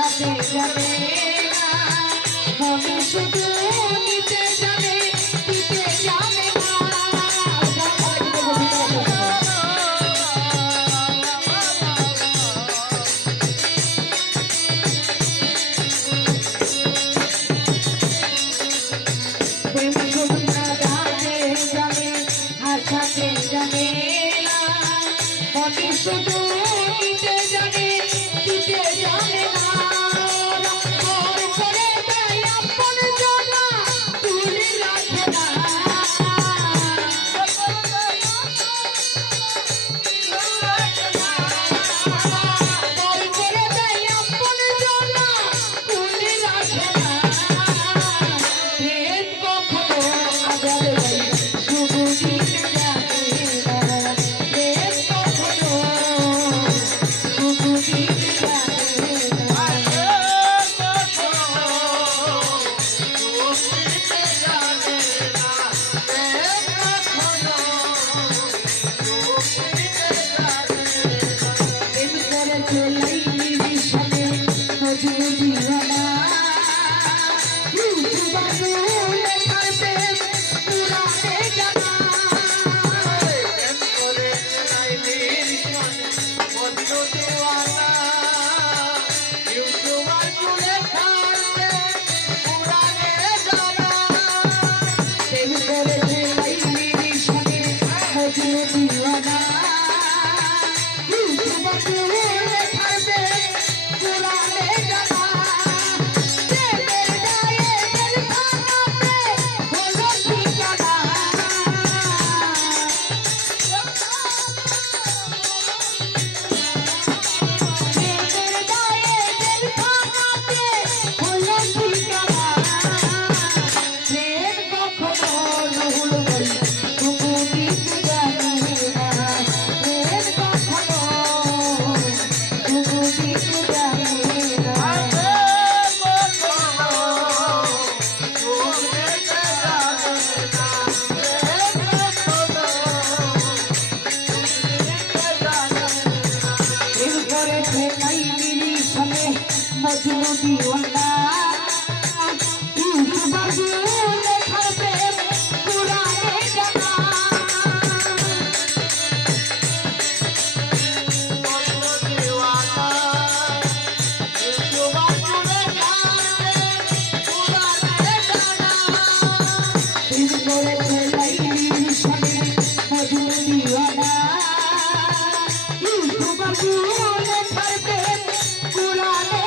হাসাতে জানে না মনে শুধু নিতে জানে দিতে জানে না প্রেম শুধু না জানে হাসাতে জানে না মনে শুধু নিতে জানে দিতে জানে না মজনু দিওয়ানা বাবু লেখার প্রেম পুরানে জানা মজনু দিওয়ানা বাবু লেখার প্রেম পুরানে জানা দিল করেছে লাইলির সনে মজনু দিওয়ানা বাবু লেখার প্রেম পুরানে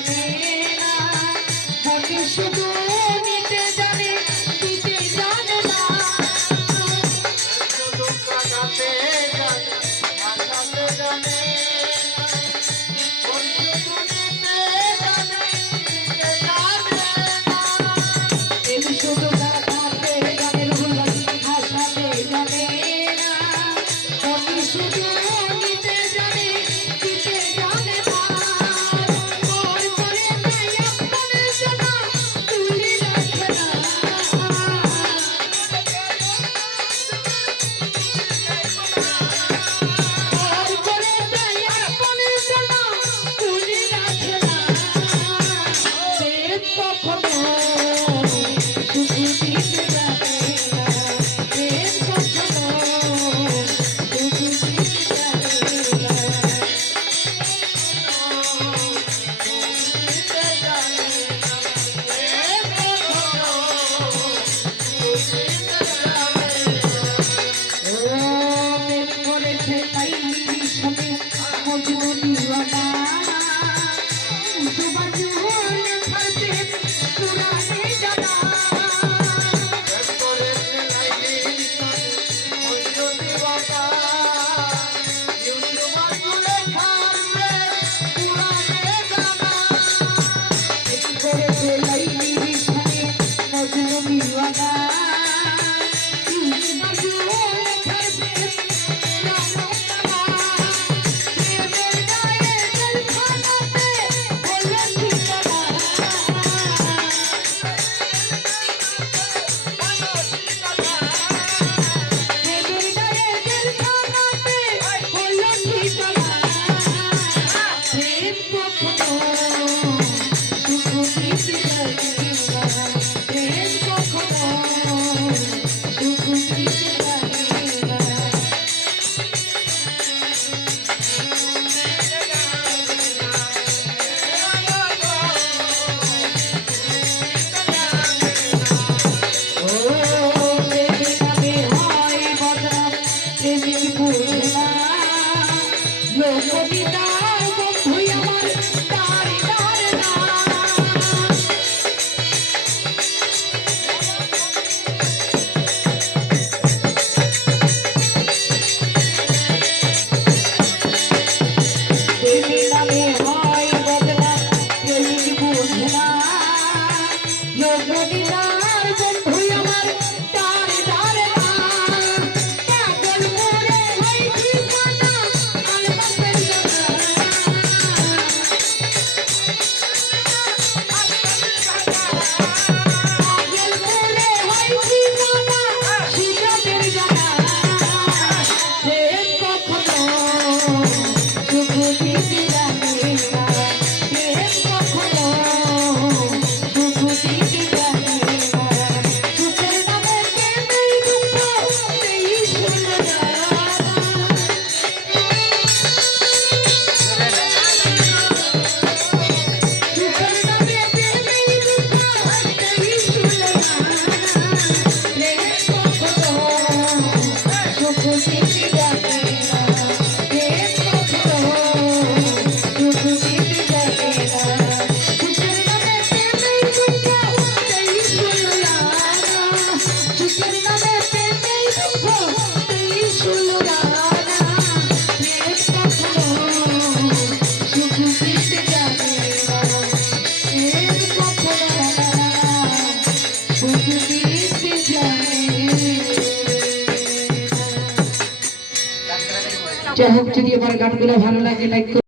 জানে না মনে শুধু নিতে জানে দিতে জানে না শুধু কাঁদাতে জানে ভাসাতে জানে মন শুধু নিতে জানে দিতে জানে না এমনি শুধু কাঁদাতে জানে রঘুপতি ভাসাতে জানে না মনে শুধু নিতে জানে দিতে জানে না ওর করে তাই আপনের জন্য তুলি রাখে না ওর করে তাই আপনের জন্য তুলি রাখে না সে কখনো শুধু দিতে জানে না সে কখনো শুধু দিতে জানে না দিতে জানে না এ কখনো দিতে জানে না ও প্রেম করেছে তাই সবে মজনু দিওয়ানা সুবাজু লেখার প্রেম পুরানে জানা প্রেম করেছে লাইলি সবে মজনু দিওয়ানা সুবাজু লেখার প্রেম জানো না প্রেমের গায়ে জলখানাতে হলো ঠিকানা প্রেমের গায়ে জলখানাতে হলো ঠিকানা প্রেম কখনো শুধু দিতে জানে না প্রেম কখনো শুধু দিতে জানে না ও প্রেমের নামে হয় বদনাম প্রেমিক বুঝে না লোকবিদার বন্ধুই আমার তারি তার না প্রেমের নামে হয় বদনাম প্রেমিক বুঝে না লোকবিদার বন্ধুই আমার তারি তার না পাগল মোরে হয় ঠিকানা আলমাসের জানা পাগল মোরে হয় ঠিকানা সুযোগের জানা প্রেম কখনো শুধু দিতে জানে না প্রেম কখনো শুধু দিতে জানে না সুখের নামে প্রেমেই দুঃখ নেই শুনে না সুখের নামে প্রেমেই দুঃখ নেই শুনে না প্রেম কখনো শুধু দিতে জানে না প্রেম কখনো শুধু দিতে জানে না সুখের নামে প্রেমেই দুঃখ নেই শুনে না সুখের নামে প্রেমেই দুঃখ নেই শুনে না প্রেম কখনো শুধু দিতে জানে না প্রেম কখনো শুধু দিতে জানে না। যাই হোক, যদি আমার গানগুলো ভালো লাগে লাইক